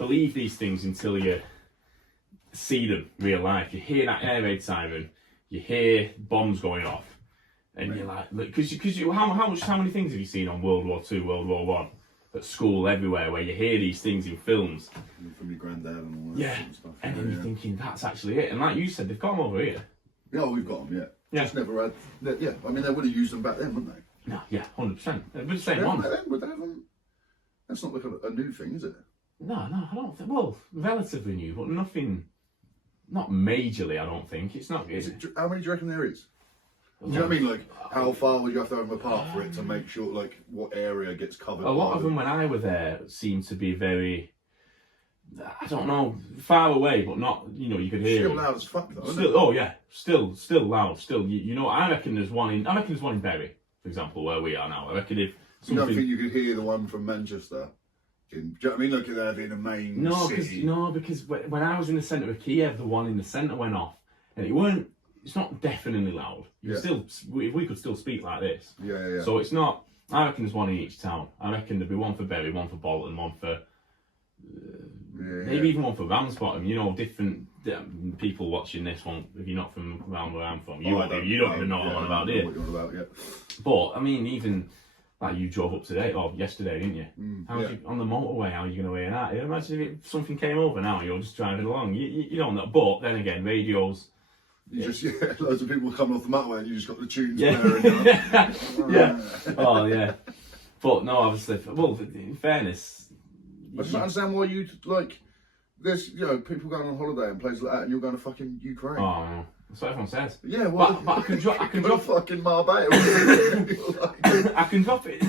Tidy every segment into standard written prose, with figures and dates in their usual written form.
believe these things until you see them real life. You hear that air raid siren, you hear bombs going off, and you're like, because how many things have you seen on World War II, World War One, at school, everywhere, where you hear these things in films? From your granddad and all that sort of stuff. And then you're thinking, that's actually it. And like you said, they've got them over here. Yeah, we've got them. Yeah. Just never had. Yeah, I mean, they would have used them back then, wouldn't they? No, yeah, 100%. They're the same ones. That's not like a new thing, is it? No, I don't think. Well, relatively new, but nothing. Not majorly, I don't think. It's not. How many do you reckon there is? Do you know what I mean? Like, how far would you have to have them apart for it to make sure, like, what area gets covered? A lot of them, when I were there, seemed to be very, I don't know, far away, but not, you could hear. Still loud as fuck, though, isn't it? Oh, yeah. Still loud. Still, I reckon there's one in Bury, for example, where we are now. I reckon if something... You don't think you could hear the one from Manchester? Do you know what I mean? Look at that in a main city. Because when I was in the centre of Kiev, the one in the centre went off, and it's not deafeningly loud. We could still speak like this. Yeah. So it's not. I reckon there's one in each town. I reckon there'd be one for Bury, one for Bolton, one for maybe even one for Ramsbottom. Different people watching this one. If you're not from around where I'm from, you don't even know what I'm about, do you? What you're on about, But I mean, even. Like you drove up today or yesterday, didn't you? On the motorway, how are you going to hear that? Imagine if something came over now, you're just driving along. You don't know. But then again, radios. Loads of people coming off the motorway and you just got the tunes blaring. Oh yeah. But no, obviously, well, in fairness, I just don't understand why you there's people going on holiday and places like that, and you're going to fucking Ukraine. Oh no. That's what everyone says. Yeah, well, but I can drop fucking Marbella. I can drop it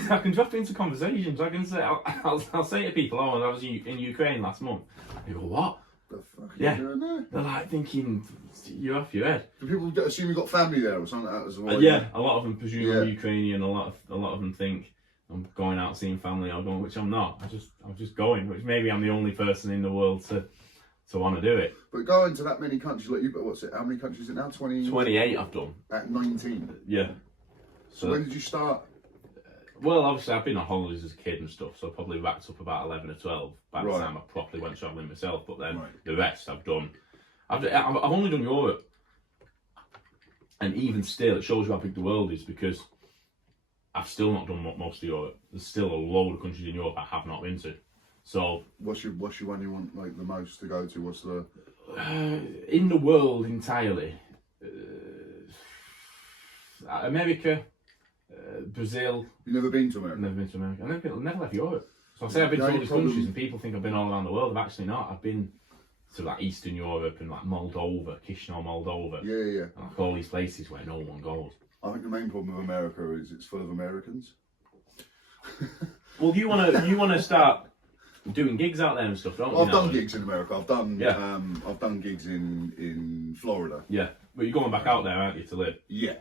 into conversations. I can say, I'll say to people, I was in Ukraine last month. They go, what? The fuck are you doing there? They're like thinking, you're off your head. Do people assume you've got family there or something like that as well? A lot of them presume I'm Ukrainian. A lot of them think I'm going out seeing family or going, which I'm not. I'm just going, which maybe I'm the only person in the world to want to do it. But going to that many countries, like you've got, how many countries is it now? 28 I've done. At 19? Yeah. So when did you start? Well, obviously I've been on holidays as a kid and stuff, so I probably racked up about 11 or 12 by the Right. time I properly went travelling myself. But then the rest I've done. I've only done Europe. And even still, it shows you how big the world is, because I've still not done most of Europe. There's still a load of countries in Europe I have not been to. So what's your one you want the most to go to? What's the in the world entirely? America, Brazil. You've never been to America? Never been to America. I've never left Europe. So I say I've been to all these countries, and people think I've been all around the world. I've actually not. I've been to like Eastern Europe and like Moldova, Chisinau, Moldova. Yeah. And like all these places where no one goes. I think the main problem with America is it's full of Americans. Well, you wanna start doing gigs out there and stuff, don't you? I've done gigs in America. I've done I've done gigs in Florida. Yeah, but you're going back out there, aren't you, to live? Yeah.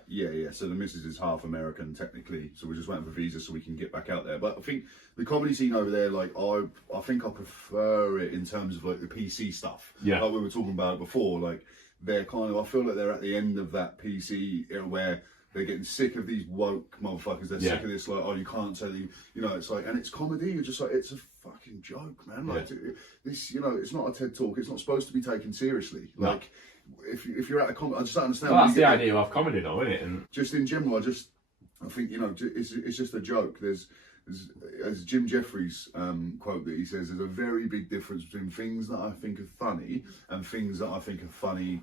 So the missus is half American technically, so we're just waiting for visa so we can get back out there. But I think the comedy scene over there, like I think I prefer it in terms of like the PC stuff. Yeah. Like we were talking about it before, like they're I feel like they're at the end of that PC era where they're getting sick of these woke motherfuckers. They're sick of this, like, oh, you can't say the, it's like, and it's comedy. You're just like, it's a fucking joke, man. Like this, it's not a TED talk. It's not supposed to be taken seriously. No. Like, if you're at a comedy, I just don't understand. Well, that's the idea of comedy, though, isn't it? And just in general, I think it's just a joke. There's as Jim Jeffries quote that he says, there's a very big difference between things that I think are funny and things that I think are funny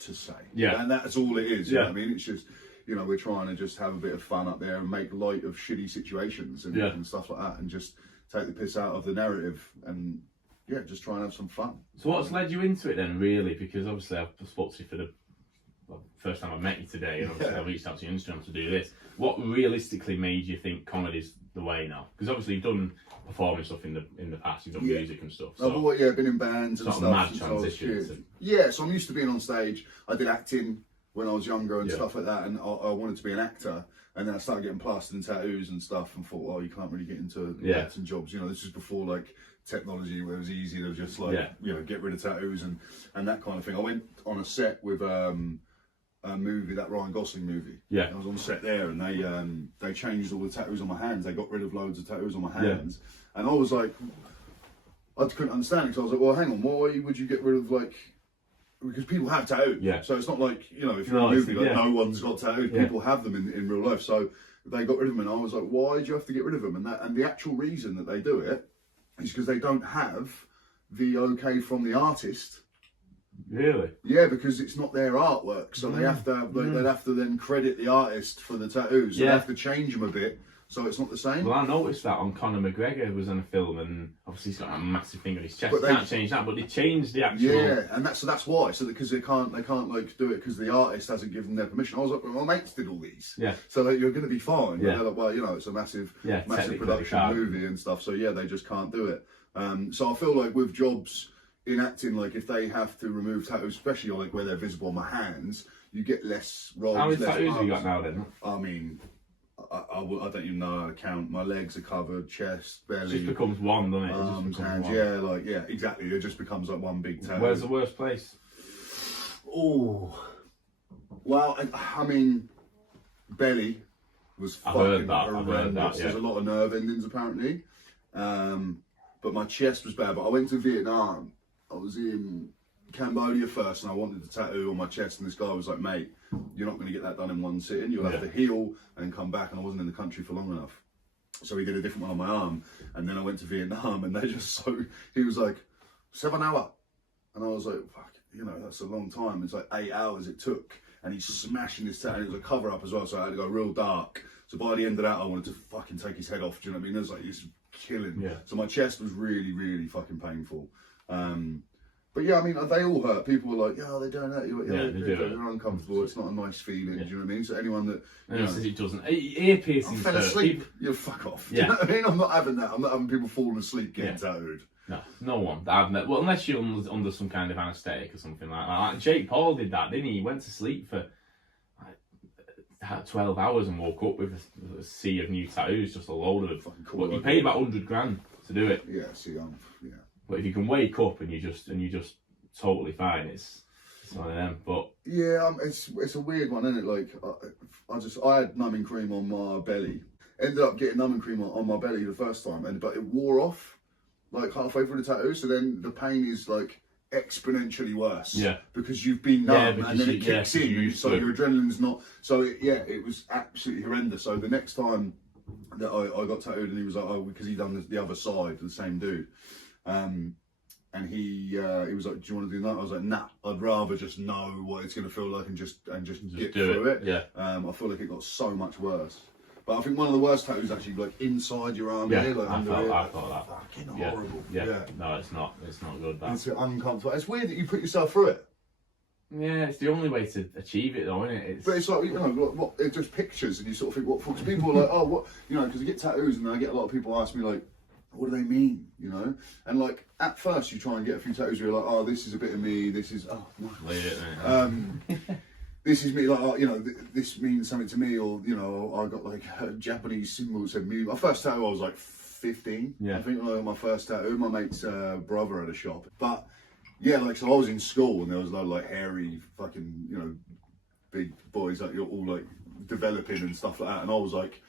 to say. Yeah. And that's all it is. You know what I mean? It's just, we're trying to just have a bit of fun up there and make light of shitty situations and stuff like that, and just take the piss out of the narrative and just try and have some fun. So what's led you into it then, really? Because obviously I've spoke to you for the first time I met you today, and obviously I reached out to you on Instagram to do this. What realistically made you think comedy's the way now? Because obviously you've done performing stuff in the past, you've done music and stuff. So I've always been in bands and stuff. Mad transition. Yeah, so I'm used to being on stage. I did acting when I was younger and stuff like that, and I wanted to be an actor, and then I started getting plastered and tattoos and stuff, and thought, well, you can't really get into acting jobs. This is before like technology where it was easy to just like get rid of tattoos and that kind of thing. I went on a set with a movie, that Ryan Gosling movie. I was on set there, and they changed all the tattoos on my hands. They got rid of loads of tattoos on my hands, and I was like, I couldn't understand it, because I was like, well, hang on, why would you get rid of, like, because people have tattoos. Yeah. So it's not like, you know, if you're in a movie, like, yeah. no one's got tattoos. Yeah. People have them in real life. So they got rid of them, and I was like, why do you have to get rid of them? And the actual reason that they do it is because they don't have the okay from the artist. Really? Yeah, because it's not their artwork, so they have to they'd have to then credit the artist for the tattoos. So they have to change them a bit, so it's not the same. Well, I noticed that on Conor McGregor, who was in a film, and obviously he's got a massive thing on his chest. But they can't change that, but they changed the actual. Yeah, and that's why. So because they can't like do it because the artist hasn't given their permission. I was like, well, my mates did all these. Yeah. So that you're going to be fine. Yeah. They're like, well, you know, it's a massive production movie and stuff. So yeah, they just can't do it. So I feel like with jobs in acting, like if they have to remove tattoos, especially like where they're visible on my hands, you get less roles. How many less tattoos have you parts. got now then? I mean, I don't even know how to count. My legs are covered, chest, belly. It just becomes one, doesn't it? Arms, hands, yeah, exactly. It just becomes like one big tattoo. Where's the worst place? Oh, well, I mean, belly was fucking horrendous. There's a lot of nerve endings apparently, but my chest was bad. But I went to Vietnam. I was in Cambodia first, and I wanted the tattoo on my chest, and this guy was like, mate, you're not going to get that done in one sitting. You'll have to heal and come back. And I wasn't in the country for long enough, so he did a different one on my arm. And then I went to Vietnam, and he was like, 7 hours, and I was like, fuck, you know, that's a long time. It's like 8 hours it took, and he's smashing his tattoo. It was a cover up as well, so I had to go real dark. So by the end of that, I wanted to fucking take his head off. Do you know what I mean? It was like, it's killing. Yeah. So my chest was really, really fucking painful. But yeah, I mean, they all hurt. People were like, yeah, they're doing that. They're uncomfortable. It's not a nice feeling. Do you know what I mean? So anyone that says it doesn't. Ear piercings. I fell asleep. You fuck off. Yeah. Do you know what I mean? I'm not having that. I'm not having people falling asleep getting tattooed. No one. Well, unless you're under some kind of anaesthetic or something like that. Like Jake Paul did that, didn't he? He went to sleep for like 12 hours and woke up with a sea of new tattoos, just a load of them. Cool, but he paid about 100 grand to do it. Yeah. See, yeah. But if you can wake up and you're just totally fine, it's one of them. But yeah, it's a weird one, isn't it? Like I had numbing cream on my belly. Ended up getting numbing cream on my belly the first time, but it wore off like halfway through the tattoo. So then the pain is like exponentially worse. Yeah. Because you've been numb, and then it kicks in, so your adrenaline's not. So it was absolutely horrendous. So the next time that I got tattooed, and he was like, oh, because he'd done the other side, the same dude. And he was like, do you want to do that? I was like, nah, I'd rather just know what it's going to feel like and just get through it. Yeah. I feel like it got so much worse. But I think one of the worst tattoos actually like inside your arm here, like under here. I felt that. Fucking horrible. Yeah. No, it's not good. That. It's uncomfortable. It's weird that you put yourself through it. Yeah, it's the only way to achieve it, though, isn't it? But it's like, you know, what it's just pictures, and you sort of think, what? Because people are like, oh, what? You know, because you get tattoos, and I get a lot of people ask me like, what do they mean? You know, and like at first you try and get a few tattoos where you're like, oh, this is a bit of me. This is this is me. Like, oh, you know, this means something to me, or you know, I got like a Japanese symbol that said me. My first tattoo, I was like 15. Yeah. I think when I got my first tattoo, my mate's brother had a shop, but. Yeah, like, so I was in school and there was a lot of like hairy fucking, you know, big boys that you're all like developing and stuff like that. And I was like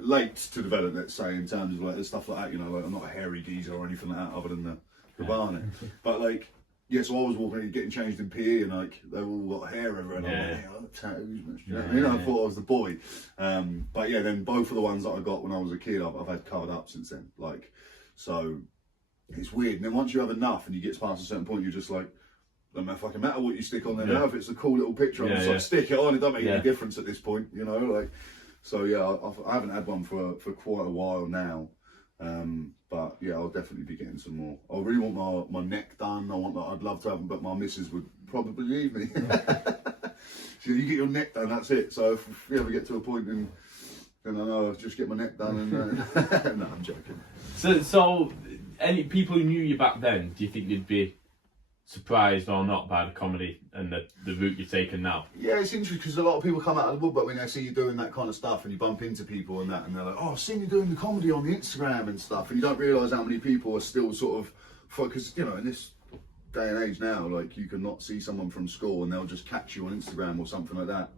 late to develop, let's say, in terms of like stuff like that, you know, like I'm not a hairy geezer or anything like that other than the barnet. But like, yeah, so I was walking, getting changed in PE and like, they all got hair everywhere and I'm like, hey, I got tattoos, man. You know what I mean? I thought I was the boy. But yeah, then both of the ones that I got when I was a kid, I've had covered up since then. Like, so... It's weird, and then once you have enough and you get past a certain point, you're just like, no fucking matter what you stick on there now. If it's a cool little picture, I'm just like, stick it on. It doesn't make any difference at this point, you know. Like, so yeah, I haven't had one for quite a while now, but yeah, I'll definitely be getting some more. I really want my neck done. I'd love to have them, but my missus would probably leave me. So you get your neck done, that's it. So if we ever get to a point then I know I'll just get my neck done and no, I'm joking. So. Any people who knew you back then, do you think they'd be surprised or not by the comedy and the route you've taken now? Yeah, it's interesting because a lot of people come out of the woodwork when they see you doing that kind of stuff and you bump into people and that, and they're like, oh, I've seen you doing the comedy on the Instagram and stuff, and you don't realise how many people are still sort of, because, you know, in this day and age now, like, you can not see someone from school and they'll just catch you on Instagram or something like that.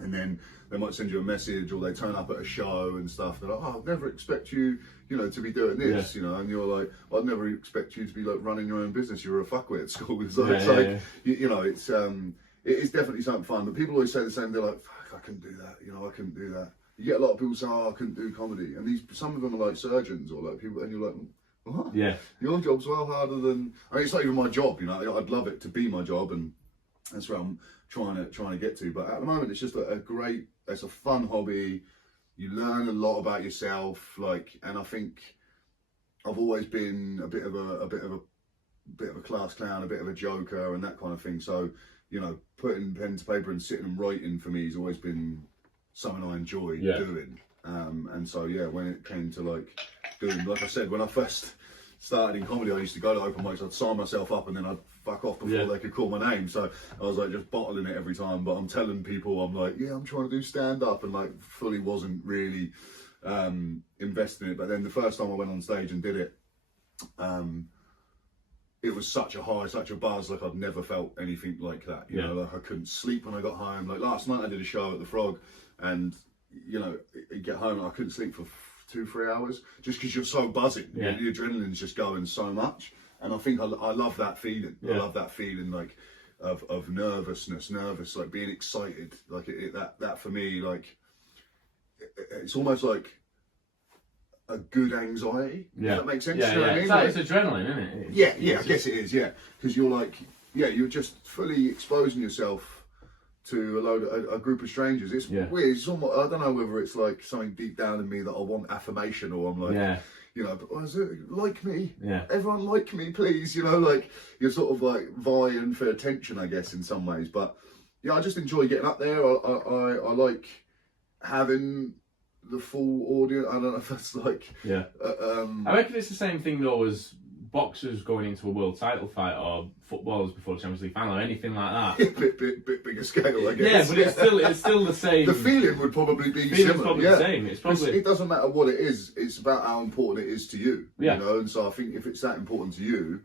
And then they might send you a message, or they turn up at a show and stuff. They're like, "Oh, I'd never expect you, to be doing this," And you're like, "I'd never expect you to be like running your own business. You're a fuckwit at school." It's like, it is definitely something fun. But people always say the same. They're like, "Fuck, I couldn't do that. I couldn't do that." You get a lot of people say, "Oh, I couldn't do comedy," and some of them are like surgeons or like people, and you're like, "What? Yeah, your job's well harder than." I mean, it's not even my job. I'd love it to be my job, and that's where I'm trying to get to. But at the moment, it's just it's a fun hobby. You learn a lot about yourself, and I think I've always been a bit of a class clown, a bit of a joker, and that kind of thing. So, putting pen to paper and sitting and writing for me has always been something I enjoy doing. And so, when it came to doing, like I said, when I first started in comedy, I used to go to open mics. I'd sign myself up and then I'd fuck off before they could call my name. So I was just bottling it every time. But I'm telling people, I'm like, I'm trying to do stand up, and fully wasn't really invested in it. But then the first time I went on stage and did it, it was such a high, such a buzz. I'd never felt anything like that. I couldn't sleep when I got home. Last night I did a show at the Frog, and you get home and I couldn't sleep for 2-3 hours just because you're so buzzing. The adrenaline's just going so much, and I think I love that feeling. I love that feeling of nervous, being excited. That for me, it's almost like a good anxiety. Does that make sense? Yeah, you know what I mean? It's adrenaline, isn't it? I guess it is. Because you're you're just fully exposing yourself to a group of strangers. It's weird. It's almost, I don't know whether it's something deep down in me that I want affirmation, or I'm but is it like me? Everyone like me, please. You're sort of vying for attention, I guess, in some ways. But I just enjoy getting up there. I like having the full audience. I don't know if that's I reckon it's the same thing though as boxers going into a world title fight, or footballers before the Champions League final, or anything like that. bit bigger scale, I guess. Yeah, but it's still the same. The feeling would probably be similar. Probably the same. It doesn't matter what it is. It's about how important it is to you. And so I think if it's that important to you,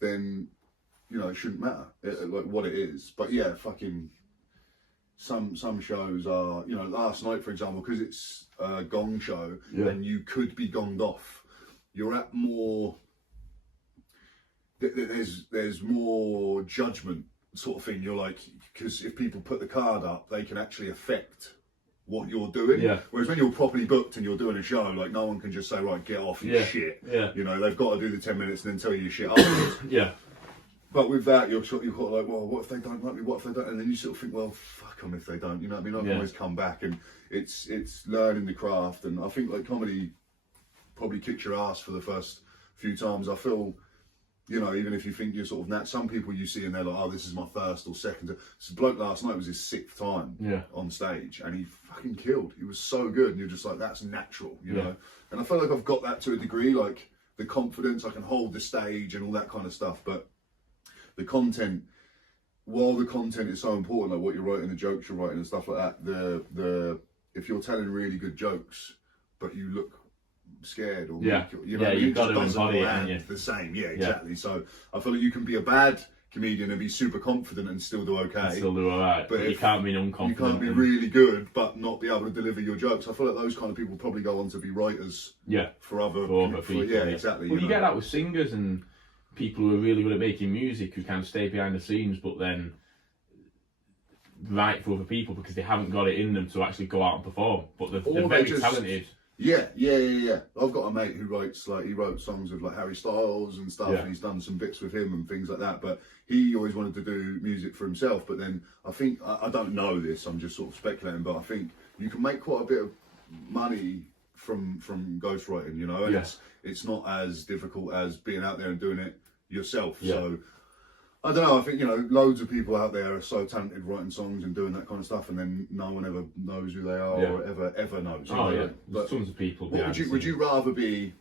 then it shouldn't matter what it is. But fucking some shows are, last night for example, because it's a gong show and you could be gonged off. You're at more. There's more judgment sort of thing. You're because if people put the card up, they can actually affect what you're doing. Whereas when you're properly booked and you're doing a show, no one can just say, right, get off your shit. They've got to do the 10 minutes and then tell you your shit afterwards. But with that, you're got well, what if they don't like me? What if they don't? And then you sort of think, well, fuck them if they don't. You know what I mean? I can always come back, and it's learning the craft. And I think comedy probably kicks your ass for the first few times. I feel. Even if you think you're sort of some people you see and they're like, oh, this is my first or second. This bloke last night was his 6th time on stage, and he fucking killed. He was so good, and you're just like, that's natural, you know. And I feel like I've got that to a degree, the confidence, I can hold the stage and all that kind of stuff. But the content, while the content is so important, what you're writing, the jokes you're writing and stuff like that, the if you're telling really good jokes, but you look scared or weak, you've got to embody it, haven't you? The same, exactly. So I feel like you can be a bad comedian and be super confident and still do okay. Still do alright, but you can't be unconfident. You can't be really good but not be able to deliver your jokes. I feel like those kind of people probably go on to be writers for other people. Exactly. Well, you get that with singers and people who are really good at making music, who kind of stay behind the scenes but then write for other people because they haven't got it in them to actually go out and perform, but they're very talented. Yeah. I've got a mate who writes he wrote songs with Harry Styles and stuff, and he's done some bits with him and things like that. But he always wanted to do music for himself. But then I think I don't know this. I'm just sort of speculating. But I think you can make quite a bit of money from ghostwriting. And it's not as difficult as being out there and doing it yourself. So I don't know. I think loads of people out there are so talented writing songs and doing that kind of stuff, and then no one ever knows who they are or ever knows. There's tons of people. Would you rather be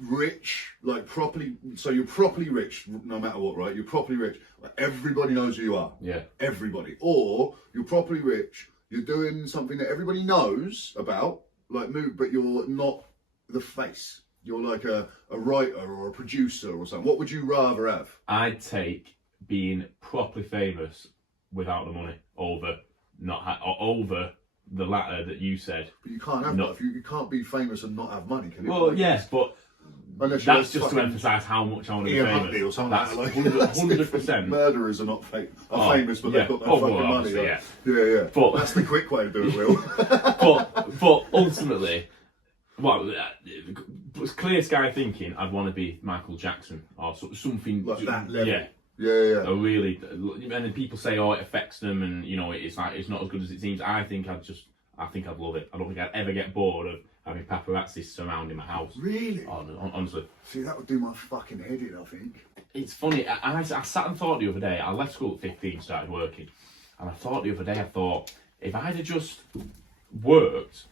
rich, properly? So you're properly rich, no matter what, right? You're properly rich. Everybody knows who you are. Everybody. Or you're properly rich. You're doing something that everybody knows about, but you're not the face. You're like a writer or a producer or something. What would you rather have? I'd take being properly famous without the money over over the latter that you said. But you can't have that. You can't be famous and not have money, can you? Well, yes, but that's just to emphasise how much I want to be famous. Or something that's like 100%. Murderers are not famous, but they've got no fucking money. Yeah. But that's the quick way to do it, Will. but ultimately, well, clear sky thinking, I'd want to be Michael Jackson or something like that level. Yeah. Yeah. Really, and then people say, "Oh, it affects them," and it's like it's not as good as it seems. I think I'd love it. I don't think I'd ever get bored of having paparazzi surrounding my house. Really? Oh, no, honestly. See, that would do my fucking head in, I think. It's funny. I sat and thought the other day. I left school at 15, started working, and I thought the other day. I thought if I'd have just worked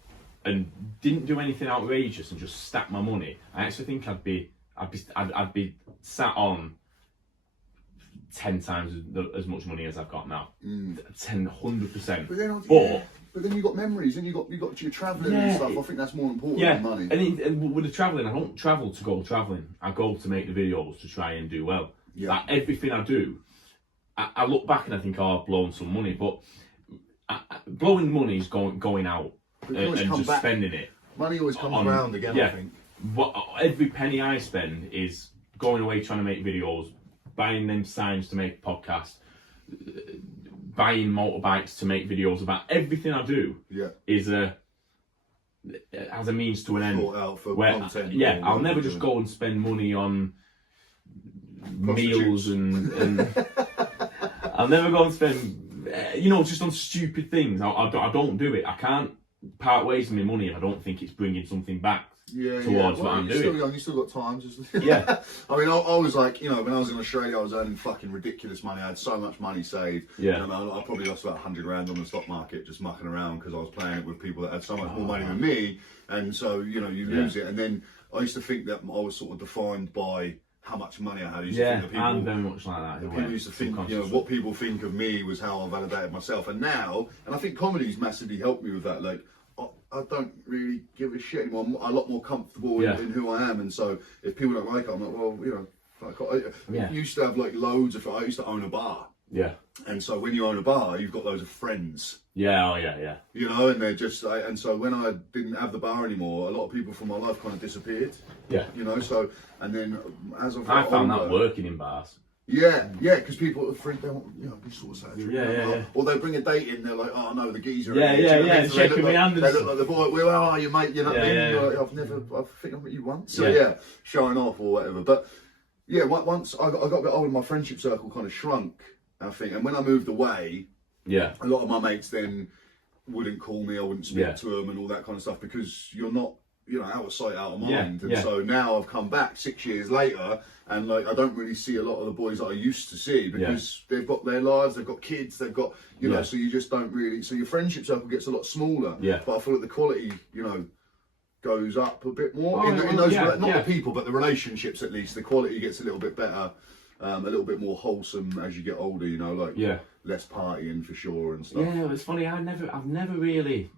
and didn't do anything outrageous and just stacked my money, I actually think I'd be sat on 10 times as much money as I've got now. 100%. But then you got memories, and you got your travelling and stuff. I think that's more important than money. And with the travelling, I don't travel to go travelling. I go to make the videos to try and do well. Yeah. Like everything I do, I look back and I think, oh, I've blown some money, but blowing money is going out and just spending it. Money always comes around again. I think. Every penny I spend is going away trying to make videos, buying them signs to make podcasts, buying motorbikes to make videos about. Everything I do is has a means to an end. Thought out for content. I'll never just go and spend money on meals and I'll never go and spend just on stupid things. I don't do it. I can't part ways with my money if I don't think it's bringing something back towards what I'm doing. Still young, you still got time. Yeah. I mean, I was like, when I was in Australia, I was earning fucking ridiculous money. I had so much money saved. Yeah. And I probably lost about 100 grand on the stock market just mucking around because I was playing it with people that had so much more money than me. And so, you lose it. And then I used to think that I was sort of defined by how much money I had. I used to think that people, I'm very much like that. People used to think, what people think of me was how I validated myself. And now, and I think comedy's massively helped me with that. Like, I don't really give a shit anymore. I'm a lot more comfortable in who I am, and so if people don't like it, I'm like, well, I used to have like loads of. I used to own a bar. Yeah. And so when you own a bar, you've got loads of friends. Yeah. Oh yeah. And they're just. And so when I didn't have the bar anymore, a lot of people from my life kind of disappeared. Yeah. So and then as I found that working in bars. Yeah, because people are afraid they want, be sort of sad. Yeah. Or they bring a date in, they're like, oh no, the geezer. Yeah, shaking my hand. They look like the boy, well, how are you, mate? You know what I mean? Like, I think I've met you once. So showing off or whatever. But once I got a bit older, my friendship circle kind of shrunk, I think. And when I moved away, a lot of my mates then wouldn't call me, I wouldn't speak to them and all that kind of stuff because you're not, out of sight, out of mind. And so now I've come back 6 years later and like I don't really see a lot of the boys that I used to see because they've got their lives, they've got kids, they've got, so you just don't really, so your friendship circle gets a lot smaller. Yeah. But I feel like the quality, goes up a bit more in those, not the people, but the relationships at least, the quality gets a little bit better, a little bit more wholesome as you get older, less partying for sure and stuff. Yeah, it's funny, I've never really,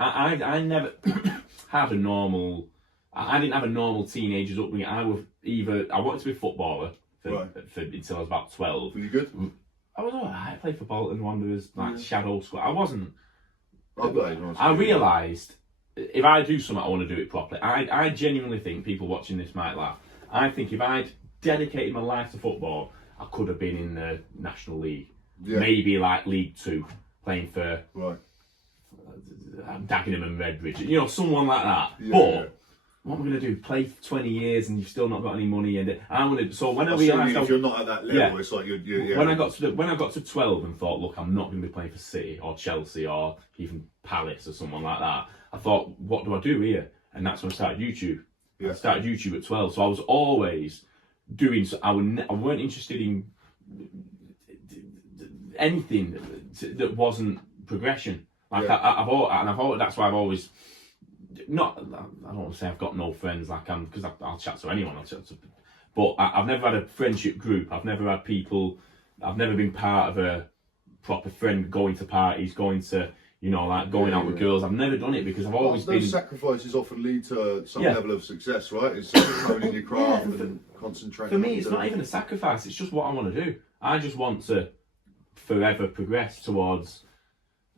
I never had a normal. I didn't have a normal teenager's upbringing. I wanted to be a footballer until I was about 12. Were you good? I was alright. I played for Bolton Wanderers, shadow squad. I wasn't. I realised if I do something, I want to do it properly. I genuinely think people watching this might laugh. I think if I'd dedicated my life to football, I could have been in the National League, maybe like League 2, playing for Dagenham and Redbridge, someone like that. But what am I going to do? Play for 20 years and you've still not got any money, and I want to. So when I realised, if you're not at that level, it's like you're. When I got to 12 and thought, look, I'm not going to be playing for City or Chelsea or even Palace or someone like that. I thought, what do I do here? And that's when I started YouTube. I started YouTube at 12, so I was always doing. So I weren't interested in anything that wasn't progression. Like I've always, that's why I've always not. I don't want to say I've got no friends like because I'll chat to anyone. But I've never had a friendship group. I've never had people. I've never been part of a proper friend going to parties, going to going out with girls. I've never done it because I've always been. Those sacrifices often lead to some level of success, right? It's honing your craft and concentrating. For me, it's not even a sacrifice. It's just what I want to do. I just want to forever progress towards,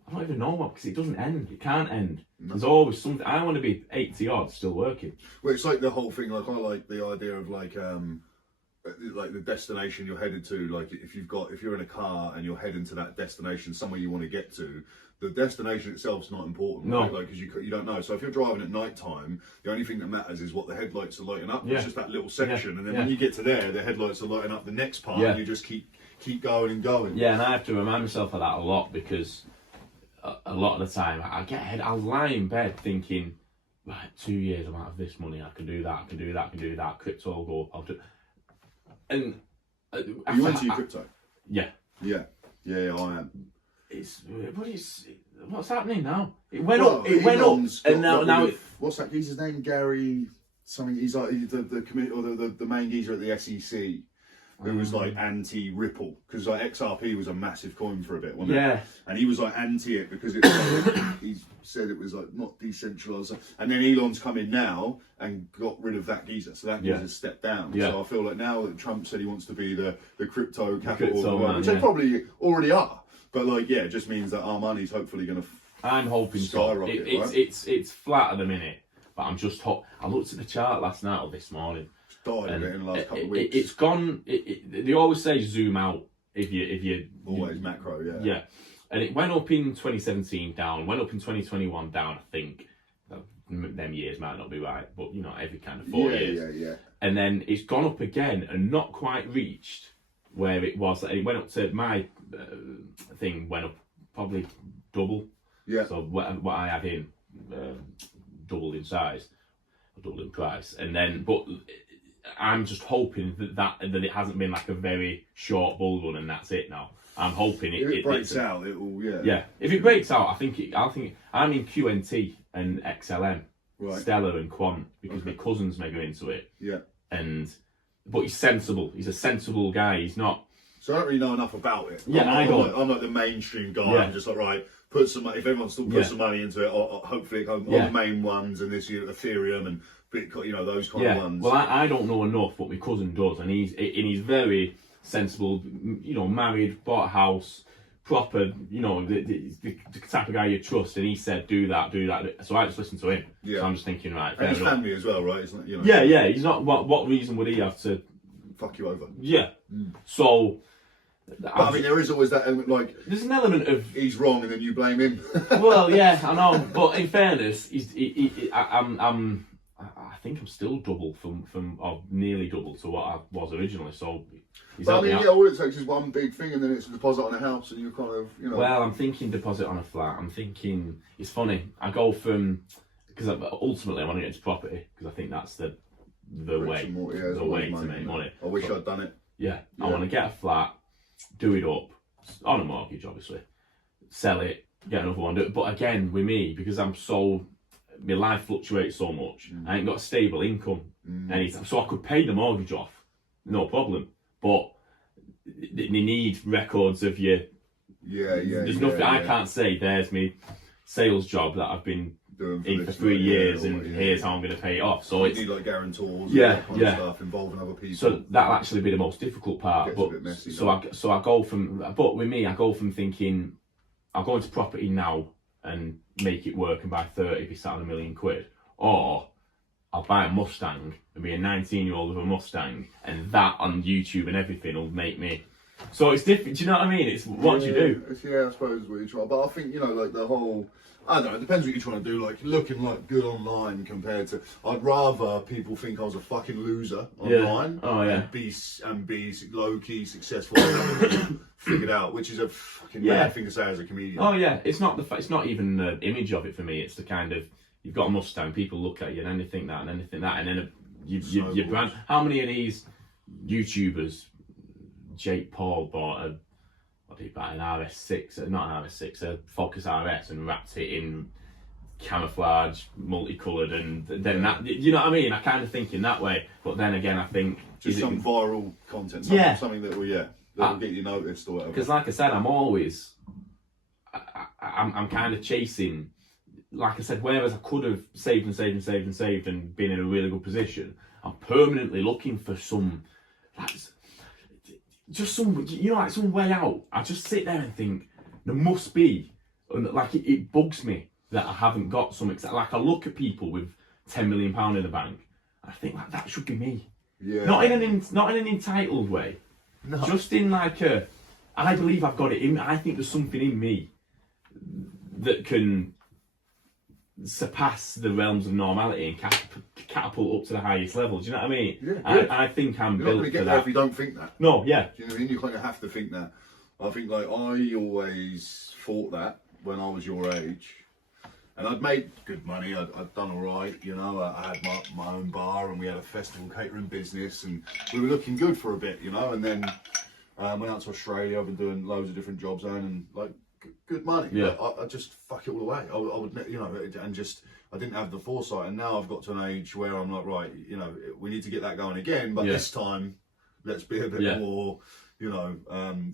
I don't even know what, because it doesn't end. It can't end. No. There's always something. I want to be 80 odd still working. Well, it's like the whole thing. Like I like the idea of like the destination you're headed to. Like if you're in a car and you're heading to that destination, somewhere you want to get to, the destination itself's not important. No. Right? Like because you don't know. So if you're driving at night time, the only thing that matters is what the headlights are lighting up. Yeah. It's just that little section, and then when you get to there, the headlights are lighting up the next part. And you just keep going and going. Yeah, and I have to remind myself of that a lot, because a lot of the time I'll lie in bed thinking, right, 2 years I'm out of this money, I can do that, I can do that, I can do that, crypto will go up, I'll do. And are you into your crypto? Yeah, I am. What's happening now? It went up, and now what's that geezer's name? Gary something. He's like the committee or the main geezer at the SEC. Who was like anti-Ripple, because like XRP was a massive coin for a bit, wasn't it? And he was like anti it because it was like, he said it was like not decentralized. And then Elon's come in now and got rid of that geezer, so that geezer stepped down. So I feel like now that Trump said he wants to be the crypto capital, which they probably already are, but like it just means that our money's hopefully going to. I'm hoping skyrocket, right? It's flat at the minute, but I'm just I looked at the chart last night or this morning. Died in the last couple of weeks. It's gone. They always say zoom out if you always macro, yeah. And it went up in 2017 down, went up in 2021 down. I think them years might not be right, but you know every kind of 4 years. Yeah. And then it's gone up again and not quite reached where it was. It went up to my thing went up probably double. Yeah. So what I had in doubled in size, or doubled in price, and then but. I'm just hoping that it hasn't been like a very short bull run and that's it now. I'm hoping if it breaks out, it will. Yeah. If it breaks out, I think I'm in QNT and XLM, Stellar and Quant, because my cousin's mega into it. Yeah. But he's sensible. He's a sensible guy. He's not. So I don't really know enough about it. Yeah, I'm like the mainstream guy. I'm just like put some. If everyone still puts some money into it, or hopefully all the main ones and this Ethereum and Bitcoin, you know, those kind of ones. Well, I don't know enough, but my cousin does, and he's very sensible. You know, married, bought a house, proper. You know, the type of guy you trust. And he said, do that. So I just listened to him. Yeah. So I'm just thinking, right. And his family as well, right? Isn't it, you know? Yeah. He's not. What reason would he have to fuck you over? Yeah. So. But I mean, there is always that element, like there's an element of he's wrong and then you blame him. Well, yeah, I know, but in fairness, I think I'm still double or nearly double to what I was originally. So, but I mean, all it takes is one big thing, and then it's a deposit on a house, and you're kind of, you know. Well, I'm thinking deposit on a flat. I'm thinking it's funny. I go from because ultimately I want to get into property because I think that's the way to make money. I wish I'd done it. Yeah, I want to get a flat. Do it up on a mortgage, obviously. Sell it, get another one. Do it. But again, with me, because my life fluctuates so much. I ain't got a stable income anytime, so I could pay the mortgage off, no problem. But they need records of you. There's nothing I can't say. There's me sales job that I've been in for 3 years, and here's how I'm going to pay it off. So you need like guarantors, and that kind of stuff involving other people. So that'll actually be the most difficult part. Gets a bit messy, so I go from, but with me, I go from thinking I'll go into property now and make it work and buy 30 be sat on £1 million, or I'll buy a Mustang and be a 19-year-old with a Mustang, and that on YouTube and everything will make me. So it's different. Do you know what I mean? It's what you do. I suppose what you try. But I think, you know, like the whole. I don't know, it depends what you're trying to do, like looking like good online compared to. I'd rather people think I was a fucking loser online and be low key successful and figured out, which is a fucking bad thing to say as a comedian. Oh yeah, it's not even the image of it for me. It's the kind of you've got a Mustang, people look at you and then they think that and then they think that, and then your brand. How many of these YouTubers? Jake Paul bought an RS6, not an RS6, a Focus RS, and wrapped it in camouflage, multicoloured, and then that, you know what I mean? I kind of think in that way, but then again, I think just some viral content, something that will get you noticed or whatever. Because, like I said, I'm kind of chasing. Like I said, whereas I could have saved and been in a really good position, I'm permanently looking for some. just some, you know, like some way out. I just sit there and think there must be, and like it bugs me that I haven't got some. Like I look at people with £10 million in the bank, and I think like that should be me. Yeah. Not in an entitled way. No. Just in like I believe I've got it in. I think there's something in me that can surpass the realms of normality and catapult up to the highest level. Do you know what I mean? Yeah. I think I'm You're built not going to get for there that. if you don't think that. No, yeah. Do you know what I mean? You kind of have to think that. I think like I always thought that when I was your age, and I'd made good money. I'd done all right. You know, I had my own bar, and we had a festival catering business, and we were looking good for a bit. You know, and then went out to Australia. I've been doing loads of different jobs, earning like good money. Yeah. I just fuck it all away. I would, you know, and just I didn't have the foresight, and now I've got to an age where I'm like, right, you know, we need to get that going again, but this time let's be a bit more, you know,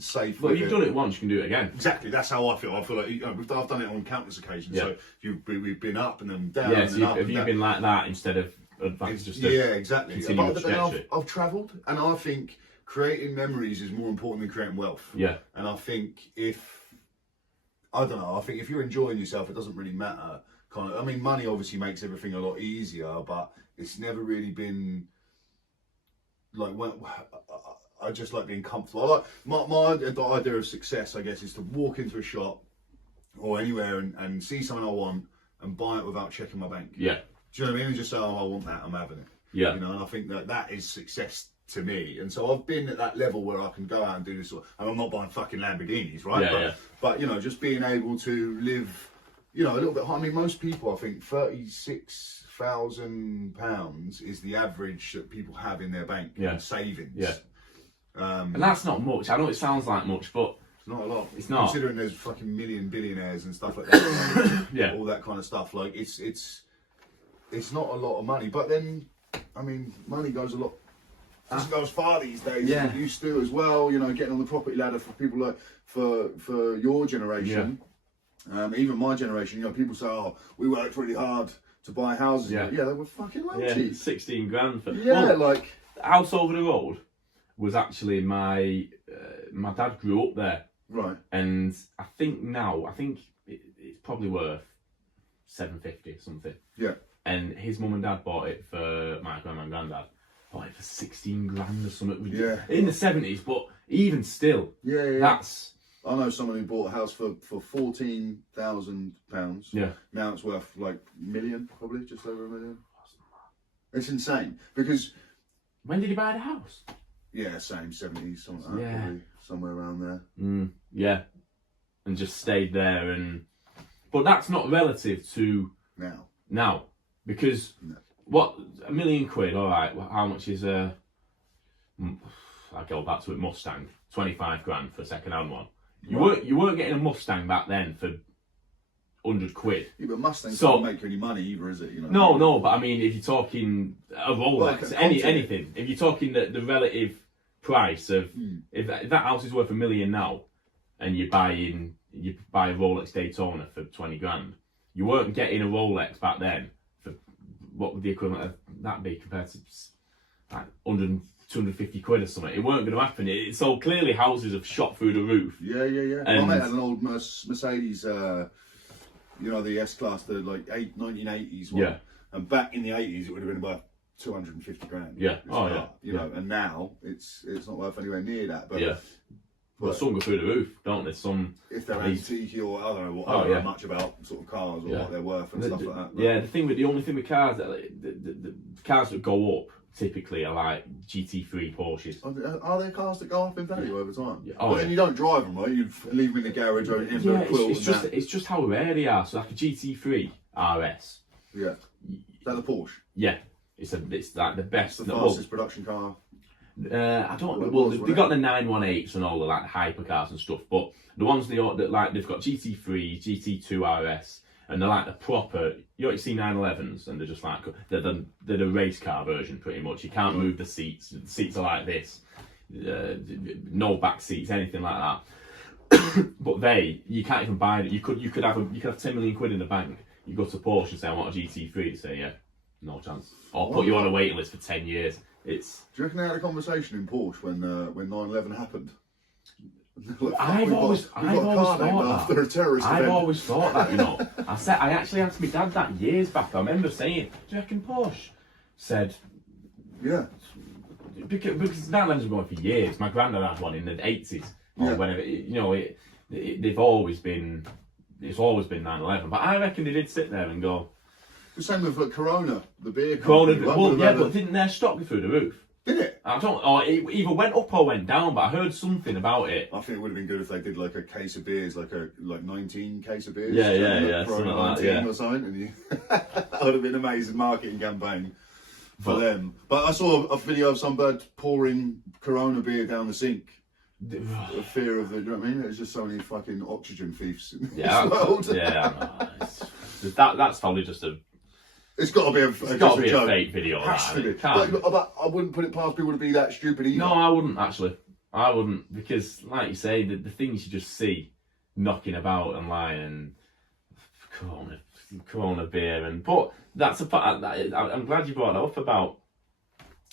safe. Well, you've done it once, you can do it again. Exactly, that's how I feel. I feel like, you know, I've done it on countless occasions. Yeah. So we've been up and then down. Yeah, and so then up have you been like that instead of advanced? Just exactly. But then I've travelled, and I think creating memories is more important than creating wealth. Yeah. And I think I don't know, I think if you're enjoying yourself, it doesn't really matter. Kind of, I mean, money obviously makes everything a lot easier, but it's never really been like I just like being comfortable. I like my idea of success, I guess, is to walk into a shop or anywhere and see something I want and buy it without checking my bank. Yeah. Do you know what I mean? And just say, oh, I want that, I'm having it. Yeah. You know, and I think that is success to me. And so I've been at that level where I can go out and do this. And I'm not buying fucking Lamborghinis, right? Yeah, but you know, just being able to live, you know, a little bit. I mean, most people, I think, £36,000 is the average that people have in their bank in savings. Yeah. And that's not much. I know it sounds like much, but it's not a lot. It's not. Considering there's fucking million billionaires and stuff like that. Yeah. All that kind of stuff. Like it's not a lot of money. But then, I mean, money goes a lot. Doesn't go as far these days as it used to as well. You know, getting on the property ladder for people like for your generation, even my generation. You know, people say, "Oh, we worked really hard to buy houses." Yeah, they were fucking cheap. 16 grand for. Like the house over the road was actually my dad grew up there, right? And I think it's probably worth $750 or something. Yeah. And his mum and dad bought it for my grandma and granddad. Bought it for 16 grand or something. Yeah. In the 70s, but even still, that's. I know someone who bought a house for £14,000. Yeah. Now it's worth like $1 million, probably just over $1 million. It's insane because. When did he buy the house? Yeah, same 70s, something like that, probably somewhere around there. Yeah, and just stayed there, but that's not relative to now, because what £1 million? All right, how much is I go back to it, Mustang, 25 grand for a second-hand one. You weren't getting a Mustang back then for £100. Yeah, but Mustangs don't make you any money either, is it? You know. No, but I mean, if you're talking a Rolex, anything, if you're talking the relative price of if that house is worth $1 million now, and you buy a Rolex Daytona for 20 grand, you weren't getting a Rolex back then for what would the equivalent of that be compared to like 100, 250 quid or something. It weren't going to happen. So clearly houses have shot through the roof. Yeah. My mate had an old Mercedes, you know, the S-Class, the like 1980s one. Yeah. And back in the 80s, it would have been about 250 grand. Yeah. You know, and now it's not worth anywhere near that. But But some go through the roof, don't they? Some if they're antique or I don't know. I don't know much about sort of cars or what they're worth and stuff like that. But. Yeah, the only thing with cars that the cars that go up typically are like GT3 Porsches. Are there cars that go up in value over time? Yeah. And you don't drive them, right? You leave them in the garage or in the quilt. It's just how rare they are. So like a GT3 RS. Yeah. Is that the Porsche? Yeah. It's like the best. It's the fastest production car. I don't. Well, they've got the 918s and all the like hypercars and stuff, but the ones that like they've got GT3, GT2 RS, and they're like the proper. You see 911s, and they're just like they're the race car version pretty much. You can't move the seats. The seats are like this, no back seats, anything like that. But you can't even buy it. You could have 10 million quid in the bank. You go to Porsche and say I want a GT3. They say no chance. Or put you on a waiting list for 10 years. It's. Do you reckon they had a conversation in Porsche when 9/11 happened? Like, I've always thought after a terrorist I've event. always thought that, you know. I actually asked my dad that years back. I remember saying, "Do you reckon Porsche?" Said, "Yeah." Because 9/11's been going for years. My granddad had one in the 80s or Yeah. whenever. You know, they've always been. It's always been 9/11. But I reckon they did sit there and go. The same with Corona, the beer. Corona. Company, Well, yeah, but didn't their stock go through the roof? Did it? I don't. Or it either went up or went down. But I heard something about it. I think it would have been good if they did like a case of beers, like 19 case of beers. Yeah, Corona something like that, 19 or something. And that would have been an amazing marketing campaign for them. But I saw a video of some bird pouring Corona beer down the sink. The fear of the, you know what I mean? There's just so many fucking oxygen thieves in this world. Yeah, that's probably just a. It's got to be a fake video. But I wouldn't put it past people to be that stupid either. No, I wouldn't actually. I wouldn't, because, like you say, the things you just see knocking about online and Corona beer, but that's a part. I'm glad you brought that up about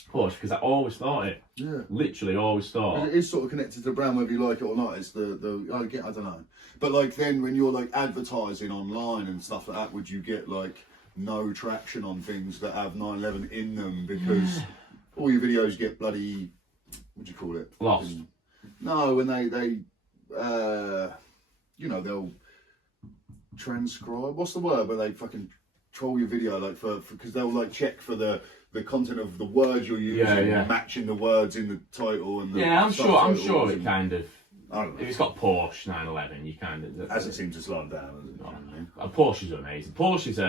Porsche, because I always thought it. Yeah. Literally, always thought. It is sort of connected to the brand, whether you like it or not. It's I don't know. But like then when you're like advertising online and stuff like that, would you get like no traction on things that have 9/11 in them because all your videos get bloody, what do you call it? Lost. No, when they you know, they'll transcribe. What's the word when they fucking troll your video, like because they'll like check for the content of the words you're using, matching the words in the title and the I'm sure it kind of. I don't know. If it's got Porsche 911, you kind of. Hasn't seemed to slow down. Porsches are amazing. Porsches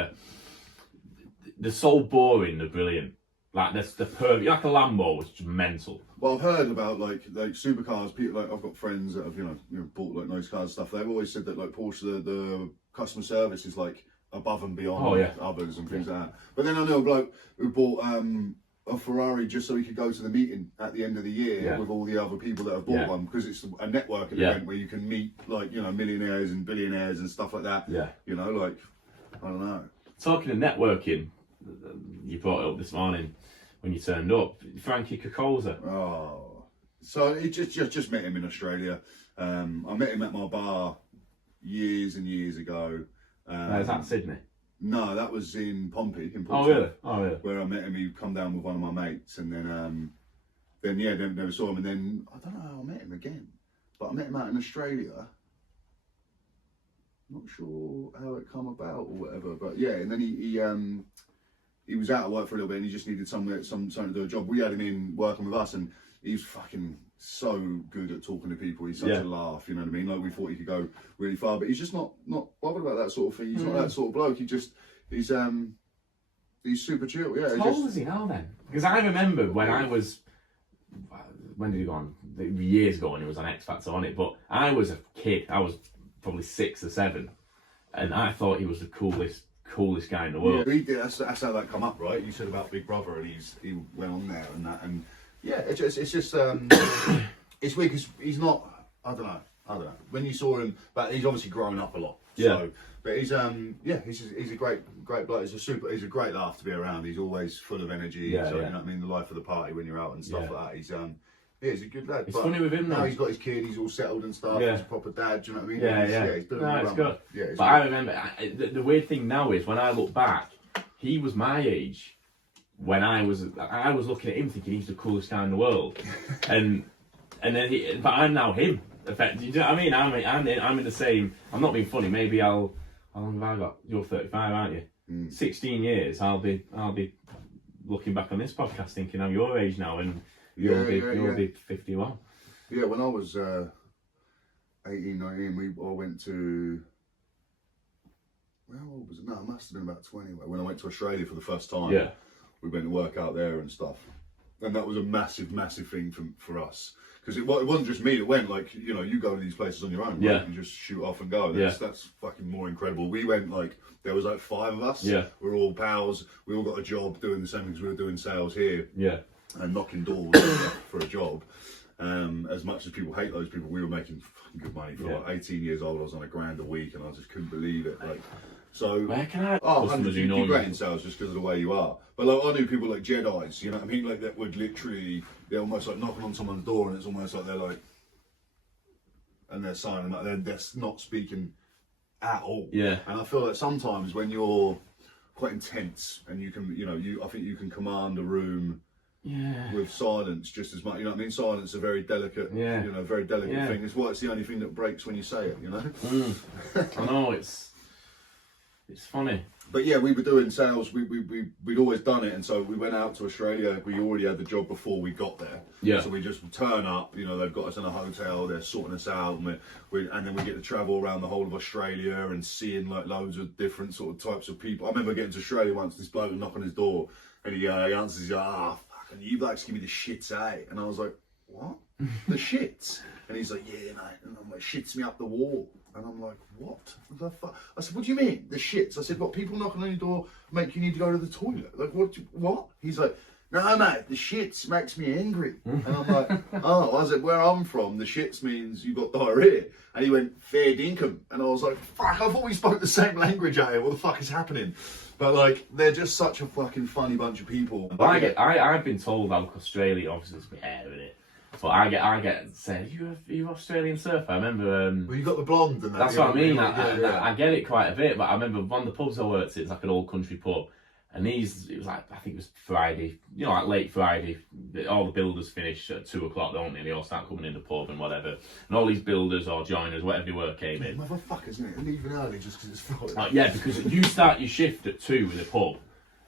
they're so boring, they're brilliant. Like they're perfect. Like a Lambo, which is mental. Well, I've heard about like supercars. People like I've got friends that have you know bought like nice cars and stuff. They've always said that like Porsche, the customer service is like above and beyond others and things like that. But then I know a bloke who bought a Ferrari just so he could go to the meeting at the end of the year with all the other people that have bought one, because it's a networking event where you can meet like millionaires and billionaires and stuff like that. Yeah. You know, like I don't know. Talking of networking, you brought it up this morning when you turned up, Frankie Kokoza. Oh, so it just met him in Australia. I met him at my bar years and years ago. Is that Sydney? No, that was in Pompey, in Portugal. Oh, really? Where I met him. He'd come down with one of my mates, and then never saw him. And then I don't know how I met him again, but I met him out in Australia. Not sure how it come about or whatever, but yeah. And then he was out of work for a little bit, and he just needed something to do a job. We had him in working with us, and he was fucking so good at talking to people. He's such a laugh, you know what I mean? Like we thought he could go really far, but he's just not bothered about that sort of thing. He's not that sort of bloke. He's super chill. Yeah. How old is he now then? Because I remember when did he go on? Years ago when he was on X Factor on it, but I was a kid. I was probably 6 or 7, and I thought he was the coolest guy in the world. Yeah, he did. That's how that come up, right? You said about Big Brother, and he went on there and that, and yeah, it's just it's weird because he's not. I don't know. When you saw him, but he's obviously grown up a lot. Yeah. So, but he's a great bloke. He's a great laugh to be around. He's always full of energy. Yeah, so, you know what I mean? The life of the party when you're out and stuff like that. He's a good lad. It's funny with him now. He's got his kid. He's all settled and stuff. He's a proper dad. Do you know what I mean? He's doing it's good. Yeah, but I remember the weird thing now is when I look back, he was my age when I was looking at him thinking he's the coolest guy in the world, and then but I'm now him. Do you know what I mean? I'm in the same. I'm not being funny. Maybe how long have I got? You're 35, aren't you? 16 years. I'll be looking back on this podcast thinking I'm your age now, and you'll be 51. Yeah, when I was 18, 19, we all went to. How old was it? No, I must have been about 20 when I went to Australia for the first time. Yeah. We went to work out there and stuff, and that was a massive thing for us, because it wasn't just me that went. Like you go to these places on your own, right? You just shoot off and go. That's fucking more incredible. We went like there was like 5 of us. Yeah, we're all pals. We all got a job doing the same things we were doing sales here. Yeah, and knocking doors for a job, As much as people hate those people, we were making fucking good money. For like 18 years old, I was on $1,000 a week, and I just couldn't believe it. Like, so where can I? Oh, you're great in sales just because of the way you are. But like, I knew people like Jedis, you know what I mean? Like that would literally, they're almost like knocking on someone's door, and it's almost like they're like, and they're signing, like they're not speaking at all. Yeah. And I feel like sometimes when you're quite intense, and you can, I think you can command a room. Yeah. With silence just as much, you know what I mean? Silence is a very delicate, very delicate thing. It's the only thing that breaks when you say it, you know? I know, it's funny. But yeah, we were doing sales, we'd always done it, and so we went out to Australia. We already had the job before we got there. Yeah. So we just turn up, they've got us in a hotel, they're sorting us out, and then we get to travel around the whole of Australia and seeing like loads of different sort of types of people. I remember getting to Australia once, this bloke knocked on his door, and he answers, he's like, and you blokes give me the shits, eh? And I was like, what? The shits? And he's like, yeah, mate. And I'm like, shits me up the wall. And I'm like, what the fuck? I said, what do you mean, the shits? I said, what, people knocking on your door make you need to go to the toilet? Like, what? He's like, no, mate, the shits makes me angry. And I'm like, oh. I said, where I'm from, the shits means you got diarrhea. And he went, fair dinkum. And I was like, fuck, I thought we spoke the same language out here. What the fuck is happening? But like, they're just such a fucking funny bunch of people. I've been told I look Australian, obviously it's my hair in it. But I get said, you Australian surfer? I remember. Well, you got the blonde and that. That's what I mean. I get it quite a bit, but I remember one of the pubs I worked at, it's like an old country pub, and it was like, I think it was Friday, like late Friday. All the builders finish at 2:00, don't they? They all start coming in the pub and whatever, and all these builders or joiners, whatever they were, came in. Motherfuckers, isn't it? And even early just because it's Friday. Yeah, because you start your shift at 2 in the pub.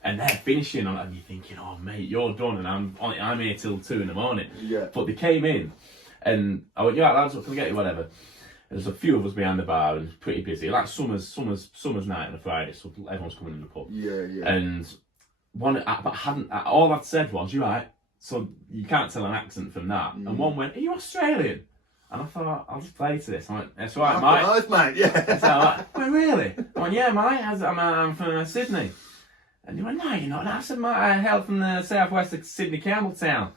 And they're finishing on it, and you're thinking, oh mate, you're done, and I'm here till 2 in the morning. Yeah. But they came in, and I went, yeah, lads, what can I get you, whatever. There's a few of us behind the bar, and it's pretty busy. Like summer's night on a Friday, so everyone's coming in the pub. Yeah. And all I'd said was, you right? So you can't tell an accent from that. And one went, are you Australian? And I thought, I'll just play to this. I went, that's right, mate. Mate, yeah. So I went, well, really? I went, yeah, mate, I'm from Sydney. And he went, no, you're not. And I said, mate, I hail from the southwest of Sydney, Campbelltown.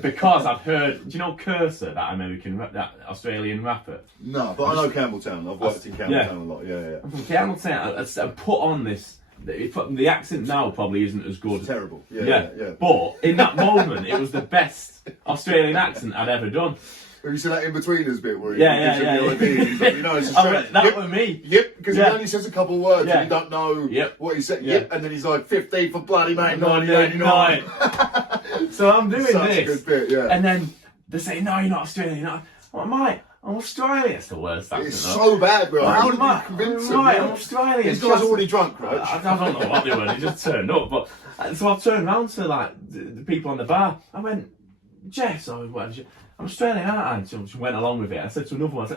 Because I've heard, do you know Cursor, that Australian rapper? No, but I know Campbelltown. I've worked in Campbelltown a lot, yeah. I'm from Campbelltown. I put on this, the accent now probably isn't as good. It's terrible. Yeah. But in that moment, it was the best Australian accent I'd ever done. Have you seen that in-betweeners bit where yeah. It's that was me. Yep, because he only says a couple of words and you don't know what he said. Yep, and then he's like, 15 for bloody mate, 1989. So I'm doing Such this. A good bit, yeah. And then they say, no, you're not Australian. I'm like, mate, I'm Australian. It's the worst accent. It's so bad, bro. How did you convince him? Right, I'm Australian. These guys already drunk, right? I don't know what they were. They just turned up. But so I turned around to like the people on the bar. I went, Jess, or whatever. I'm Australian, aren't I? She went along with it. I said to another one,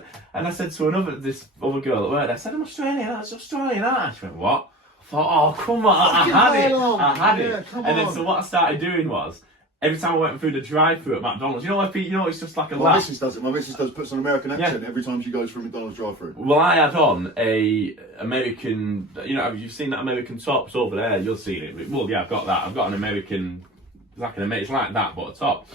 this other girl at work, I said, I'm Australian, aren't I? She went, what? I thought, oh, come on, I had it. And then so what I started doing was, every time I went through the drive-thru at McDonald's, it's just like a laugh. My missus does it. My missus puts an American accent every time she goes through a McDonald's drive-thru. Well, I had on a American, you've seen that American tops over there, you'll see it. Well, yeah, I've got that. I've got an American, it's like that, but a top.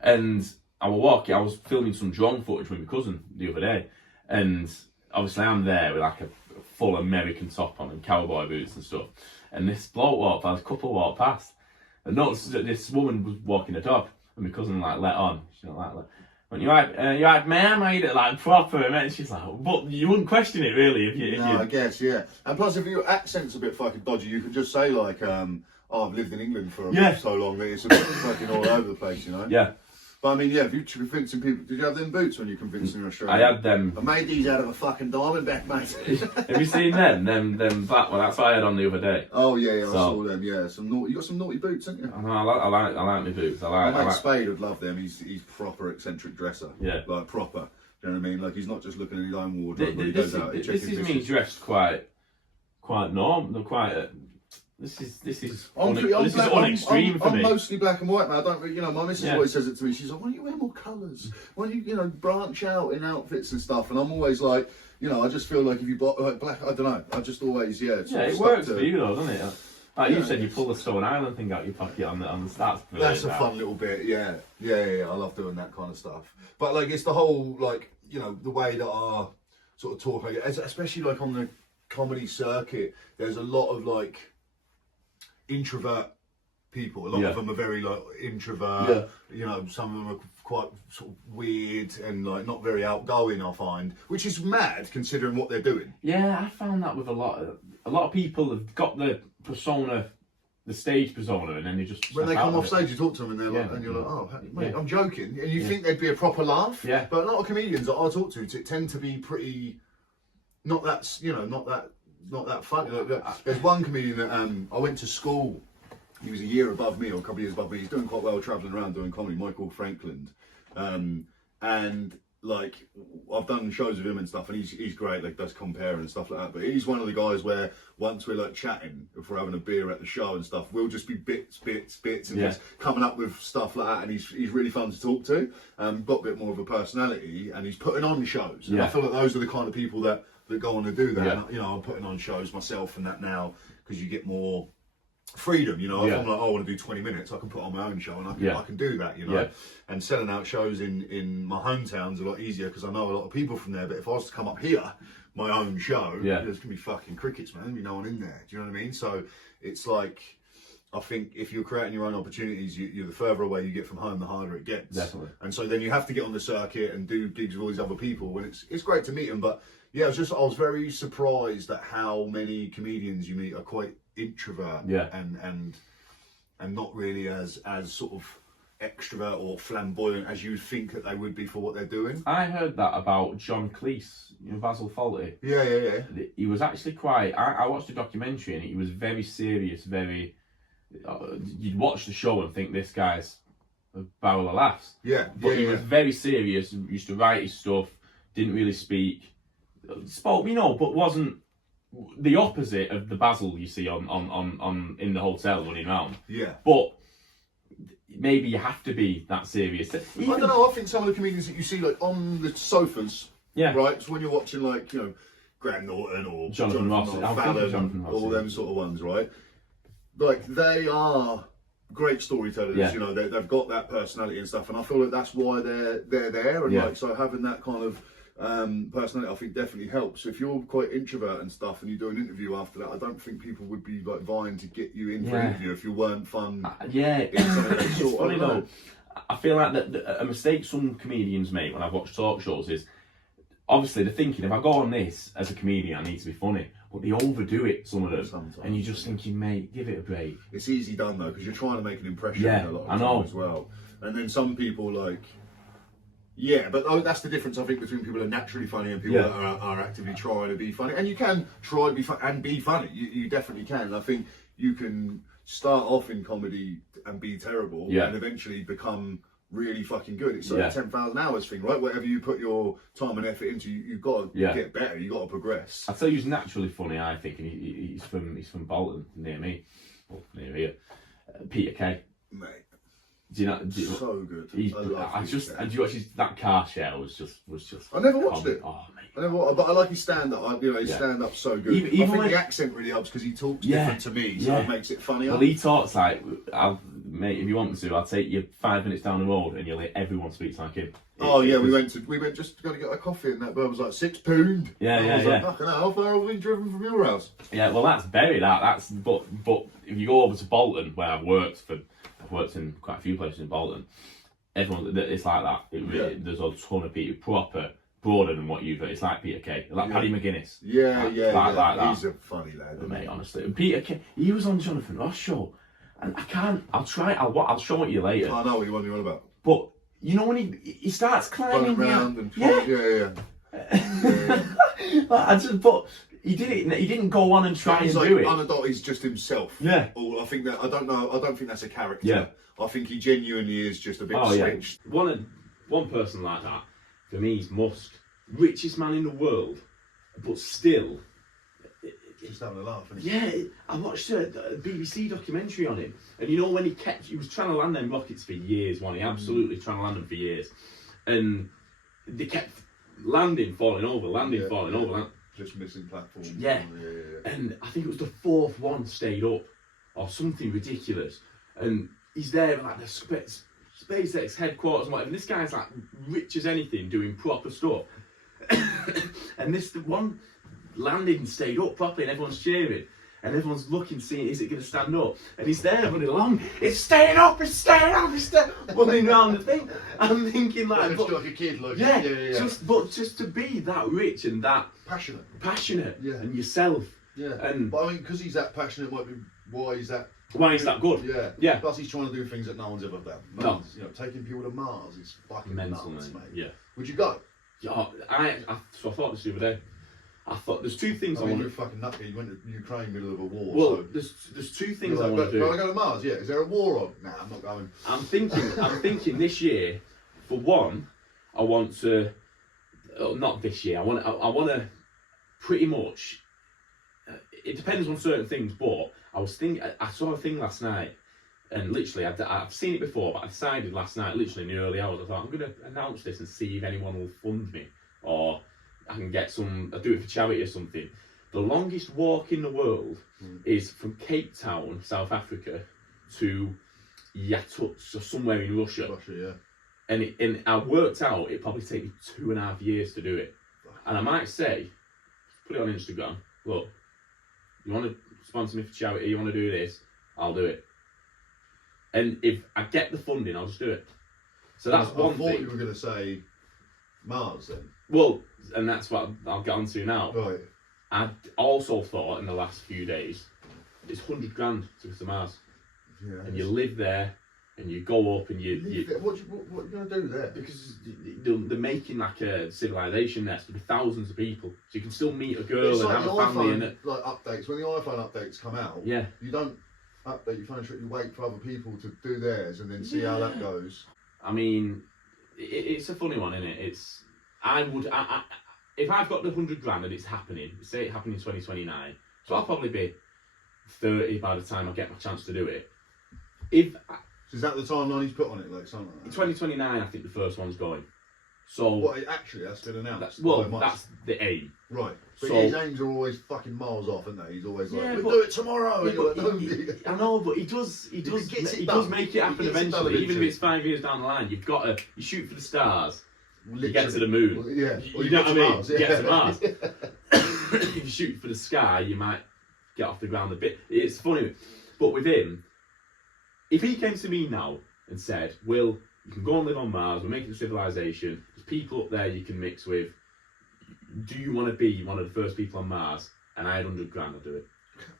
And I was filming some drone footage with my cousin the other day, and obviously I'm there with like a full American top on and cowboy boots and stuff. And this bloke walked past, a couple walked past, and noticed that this woman was walking a dog, and my cousin like let on. She's like, when you right, ma'am, I eat it like proper, and she's like, but you wouldn't question it really if you. I guess, yeah. And plus, if your accent's a bit fucking dodgy, you could just say like, I've lived in England for so long that it's a bit fucking all over the place, Yeah. But I mean, yeah, if you're convincing people, did you have them boots when you're convincing your Australian? I had them. I made these out of a fucking diamondback, mate. Have you seen them? Them black one. That's what I had on the other day. Oh yeah, I saw them. Yeah, you got some naughty boots, haven't you? I like my boots. I like Spade would love them. He's proper eccentric dresser. Yeah, like proper. Do you know what I mean? Like he's not just looking at his own wardrobe. But he goes out. This is me dressed quite normal. This is unextreme for me. I'm mostly black and white, man. I don't, my missus always says it to me. She's like, why don't you wear more colours? Why don't you, branch out in outfits and stuff? And I'm always like, I just feel like if you like black, I don't know. I just always, it works for you though, doesn't it? Like you said, you pull the Stone Island thing out your pocket on the stats. That's a fun little bit, yeah. I love doing that kind of stuff. But like, it's the whole like, you know, the way that our sort of talk, like, especially like on the comedy circuit, there's a lot of like introvert people. A lot of them are very like introvert. You know, some of them are quite sort of weird and like not very outgoing, I find, which is mad considering what they're doing. Yeah, I found that with a lot of people have got the persona, the stage persona, and then they just when they come off stage, you talk to them and they're like, and you're like, oh mate, I'm joking, and you think they'd be a proper laugh. Yeah. But a lot of comedians that I talk to tend to be pretty not that funny. Like, there's one comedian that I went to school. He was a year above me, or a couple of years above me. He's doing quite well travelling around doing comedy, Michael Frankland. And like, I've done shows with him and stuff, and he's great, like does compare and stuff like that. But he's one of the guys where once we're like chatting, if we're having a beer at the show and stuff, we'll just be bits, and just coming up with stuff like that. And he's really fun to talk to. Got a bit more of a personality, and he's putting on shows. And I feel like those are the kind of people that go on to do that. And, you know, I'm putting on shows myself and that now because you get more freedom, you know. If I'm like, oh, I want to do 20 minutes, I can put on my own show and I can do that, you know. And selling out shows in my hometown's a lot easier because I know a lot of people from there. But if I was to come up here, my own show, there's gonna be fucking crickets, man. There'll be no one in there. Do you know what I mean? So it's like, I think if you're creating your own opportunities, you're the further away you get from home, the harder it gets. Definitely. And so then you have to get on the circuit and do gigs with all these other people. When it's great to meet them, but yeah, I was very surprised at how many comedians you meet are quite introvert and not really as sort of extrovert or flamboyant as you'd think that they would be for what they're doing. I heard that about John Cleese, you know, Basil Fawlty. Yeah. He was actually quite. I watched a documentary and he was very serious, very. You'd watch the show and think this guy's a barrel of laughs. But he was very serious. Used to write his stuff. Didn't really speak. Spoke, you know, but wasn't the opposite of the Basil you see on in the hotel running around. But maybe you have to be that serious. I don't know. I think some of the comedians that you see like on the sofas, right? So when you're watching like, you know, Graham Norton or Jonathan Ross, Fallon, all them sort of ones, right? Like, they are great storytellers. You know, they've got that personality and stuff, and I feel like that's why they're there. And like, so having that kind of personality, I think, definitely helps. If you're quite introvert and stuff and you do an interview after that, I don't think people would be like vying to get you in for an interview if you weren't fun. It's funny though. I feel like that a mistake some comedians make when I've watched talk shows is obviously they're thinking, if I go on this as a comedian, I need to be funny. But they overdo it, some of them. Sometimes, and you're just thinking, mate, give it a break. It's easy done though, because you're trying to make an impression a lot of time as well. And then some people like, but that's the difference, I think, between people who are naturally funny and people that are actively trying to be funny. And you can try to be funny and be funny. You definitely can. And I think you can start off in comedy and be terrible and eventually become really fucking good. It's like a 10,000 hours thing, right? Whatever you put your time and effort into, you've got to get better. You've got to progress. I'd say he's naturally funny, I think, and he's from Bolton, near me, near here. Peter Kay. Mate. Do you know? So good. And do you watch that car share was just. I never watched it. Oh mate. I never watched, but I like his stand-up. You know, his stand-up's so good. Even I think the accent really helps because he talks different to me, so it makes it funnier. Well, he talks like, mate, if you want me to, I'll take you 5 minutes down the road and everyone speaks like him. We went just to go to get a coffee, and that bird was like £6. I was like, fucking hell, how far have we driven from your house? Yeah, well, that's Bury. But if you go over to Bolton, where I've worked in quite a few places in Bolton, everyone, it's like that. There's a ton of people proper broader than what you've. It's like Peter Kay, like Paddy McGuinness. Like that. He's a funny lad, mate. Honestly, and Peter Kay, he was on Jonathan Ross show, and I can't. I'll try. I'll show it you later. I know what you're on about. But you know when he starts climbing around and but he did it. He didn't go on and try and do it. He's just himself. Or I think that I don't think that's a character. Yeah. I think he genuinely is just a bit switched. One person like that for me is Musk, richest man in the world, but still. Just having a laugh. Isn't he? Yeah, I watched a BBC documentary on him, and you know when he was trying to land them rockets for years, wasn't he? Absolutely trying to land them for years, and they kept falling over. Just missing platforms. And I think it was the fourth one stayed up, or something ridiculous, and he's there at like the SpaceX headquarters and whatever. And this guy's like rich as anything, doing proper stuff. And this one landed and stayed up properly, and everyone's cheering. And everyone's looking, seeing, is it going to stand up? And he's there running along. It's staying up, it's staying up, it's staying up. Running around the thing. I'm thinking like... Just like a kid, like... Yeah. Just to be that rich and that... Passionate. Yeah. And yourself. Yeah. And, but I mean, because he's that passionate, might be why he's that... Why he's that good. Yeah. Yeah. Plus he's trying to do things that no one's ever done. No. You know, taking people to Mars is fucking mental, nuts, mate. Yeah. Would you go? Yeah, so I thought this the other day. I thought there's two things I want to... You're a fucking nutcase. You went to Ukraine, middle of a war. Well, so there's two things I want to do. Can I go to Mars? Yeah. Is there a war on? Nah, I'm not going. I'm thinking this year, for one, I want to... not this year. I want to pretty much... it depends on certain things, but I saw a thing last night, and literally, I've seen it before, but I decided last night, literally in the early hours, I thought, I'm going to announce this and see if anyone will fund me, or I can get I'll do it for charity or something. The longest walk in the world is from Cape Town, South Africa, to Yatut, so somewhere in Russia. Yeah. And I worked out it probably take me 2.5 years to do it. And I might say, put it on Instagram, look, you want to sponsor me for charity, you want to do this, I'll do it. And if I get the funding, I'll just do it. So that's one thing. I thought you were going to say Mars then. Well, and that's what I'll get on to now. Right. I also thought in the last few days, it's 100 grand to go to Mars. Yeah. And you live there, and you go up, and you what are you going to do there? Because they're making like a civilization there, so there'll be thousands of people. So you can still meet a girl and have a family in it. Like updates, when the iPhone updates come out, yeah, you don't update your phone, you wait for other people to do theirs and then see how that goes. I mean, it's a funny one, isn't it? If I've got the 100 grand and it's happening, say it happened in 2029, so I'll probably be 30 by the time I get my chance to do it. So is that the timeline he's put on it, like something like that? 2029, I think the first one's going. So well, actually, that's been announced. That's the aim. Right. But his aims are always fucking miles off, aren't they? He's always like, we'll do it tomorrow. Yeah, I know, but he does make it happen eventually. Even if it's 5 years down the line, you shoot for the stars. Literally. You get to the moon. Well, yeah. You know what I mean? Mars, yeah. Get to Mars. If you shoot for the sky, you might get off the ground a bit. It's funny, but with him, if he came to me now and said, Will, you can go and live on Mars, we're making a civilization, there's people up there you can mix with, do you want to be one of the first people on Mars? And I had 100 grand, I'd do it.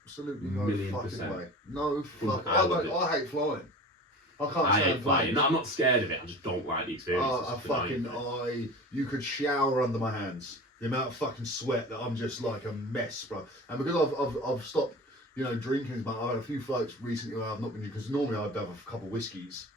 Absolutely no fucking way. No fucking I hate flying. I can't stand flying. No, I'm not scared of it, I just don't like the experience. You could shower under my hands. The amount of fucking sweat that I'm just like a mess, bro. And because I've stopped, drinking, but I had a few flights recently where I've not been, because normally I'd have a couple of whiskies,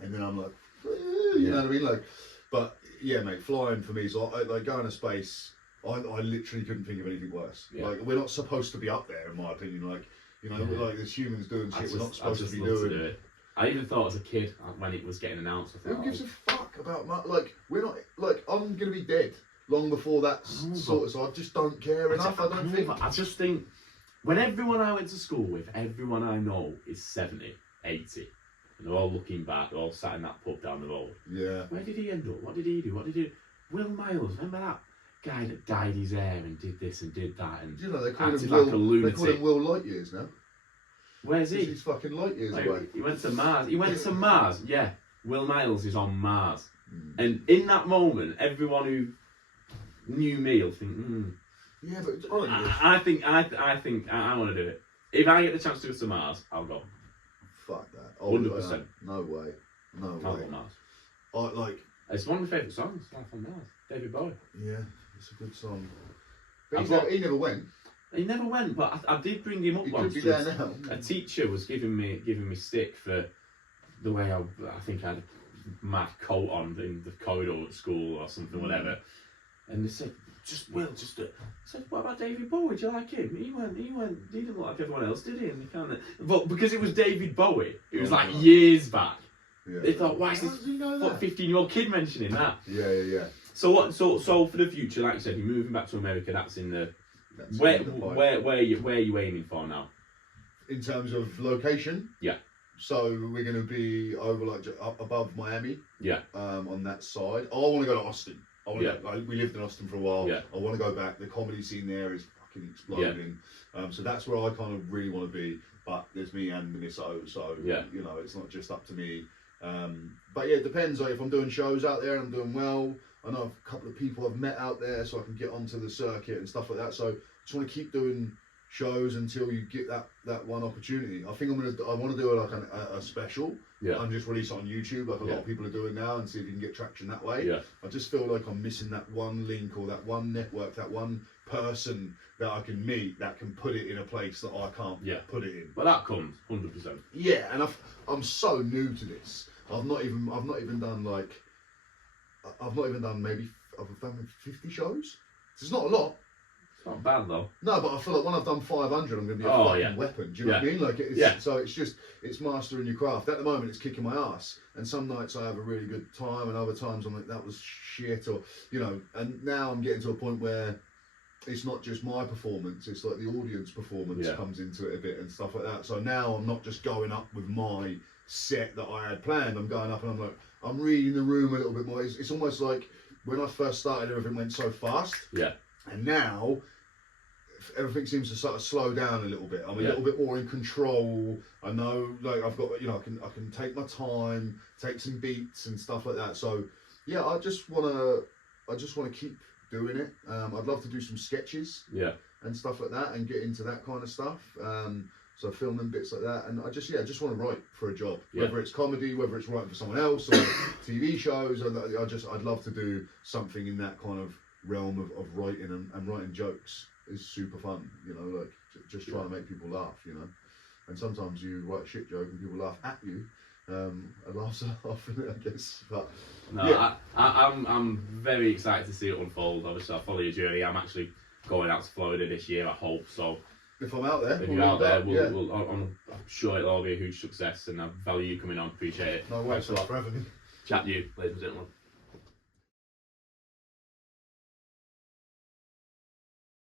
and then I'm like, you know what I mean? Like, but yeah, mate, flying for me, so like going to space, I literally couldn't think of anything worse. Yeah. Like, we're not supposed to be up there, in my opinion. Like, like there's humans doing shit we're not supposed to be doing. To do it. I even thought as a kid when it was getting announced, I thought, who gives a fuck about we're not I'm gonna be dead long before that's sorted, so I just don't care enough. I just think when everyone I went to school with, everyone I know is 70, 80, and they're all looking back, they're all sat in that pub down the road. Yeah. Where did he end up? What did he do? What did he do? Will Miles, remember that guy that dyed his hair and did this and did that and they call acted him like a lunatic? They call him Will Light Years now. Where's he? He's fucking light years away. He went to Mars. He went to Mars. Yeah. Will Miles is on Mars. And in that moment, everyone who knew me will think, yeah, but I think I want to do it. If I get the chance to go to Mars, I'll go. Fuck that. 100%. No way. No way. I'll go Mars. It's one of my favourite songs, Life on Mars. David Bowie. Yeah, it's a good song. But he never went. He never went, but I did bring him up once. He could be there now. A teacher was giving me stick for the way I think I had a mad coat on in the corridor at school or something, whatever. And they said, I said, what about David Bowie? Do you like him? He didn't look like everyone else, did he? And but because it was David Bowie, it was like years back. Yeah. They thought, why is this 15-year-old kid mentioning that? Yeah. So for the future, like you said, you're moving back to America. That's in the. Where are you aiming for now? in terms of location. Yeah. So we're going to be over like up above Miami. Yeah. On that side. I want to go to Austin. We lived in Austin for a while. Yeah. I want to go back. The comedy scene there is fucking exploding. Yeah. So that's where I kind of really want to be. But there's me and the misso, so yeah. you know, it's not just up to me. But yeah, it depends. Like, if I'm doing shows out there and I'm doing well, I know a couple of people I've met out there, so I can get onto the circuit and stuff like that. So I just want to keep doing shows until you get that one opportunity. I think I want to do like a special. Yeah. And just release it on YouTube like a lot of people are doing now, and see if you can get traction that way. Yeah. I just feel like I'm missing that one link or that one network, that one person that I can meet that can put it in a place that I can't put it in. Well, that comes 100%. Yeah, and I'm so new to this. I've not even done maybe I've done 50 shows. It's not a lot. Not bad though. No, but I feel like when I've done 500, I'm going to be a fucking weapon. Do you know what I mean? Like, so it's mastering your craft. At the moment, it's kicking my ass. And some nights I have a really good time, and other times I'm like, that was shit, or you know. And now I'm getting to a point where it's not just my performance; it's like the audience performance comes into it a bit and stuff like that. So now I'm not just going up with my set that I had planned. I'm going up and I'm like, I'm reading the room a little bit more. It's almost like when I first started, everything went so fast. Yeah. And now everything seems to sort of slow down a little bit. I'm a little bit more in control. I know, like, I've got, you know, I can take my time, take some beats and stuff like that. So yeah, I just wanna keep doing it. I'd love to do some sketches and stuff like that, and get into that kind of stuff. So filming bits like that, and I just want to write for a job, whether it's comedy, whether it's writing for someone else, or TV shows. I'd love to do something in that kind of realm of writing, and writing jokes is super fun, you know, like just trying to make people laugh, you know. And sometimes you write a shit joke and people laugh at you. I laugh so often, I guess. But no, I'm very excited to see it unfold. Obviously, I'll follow your journey. I'm actually going out to Florida this year, I hope. So if I'm out there, if you're out there, I'm sure it'll all be a huge success, and I value you coming on. Appreciate it. No way, so for having me. Chat to you, ladies and gentlemen.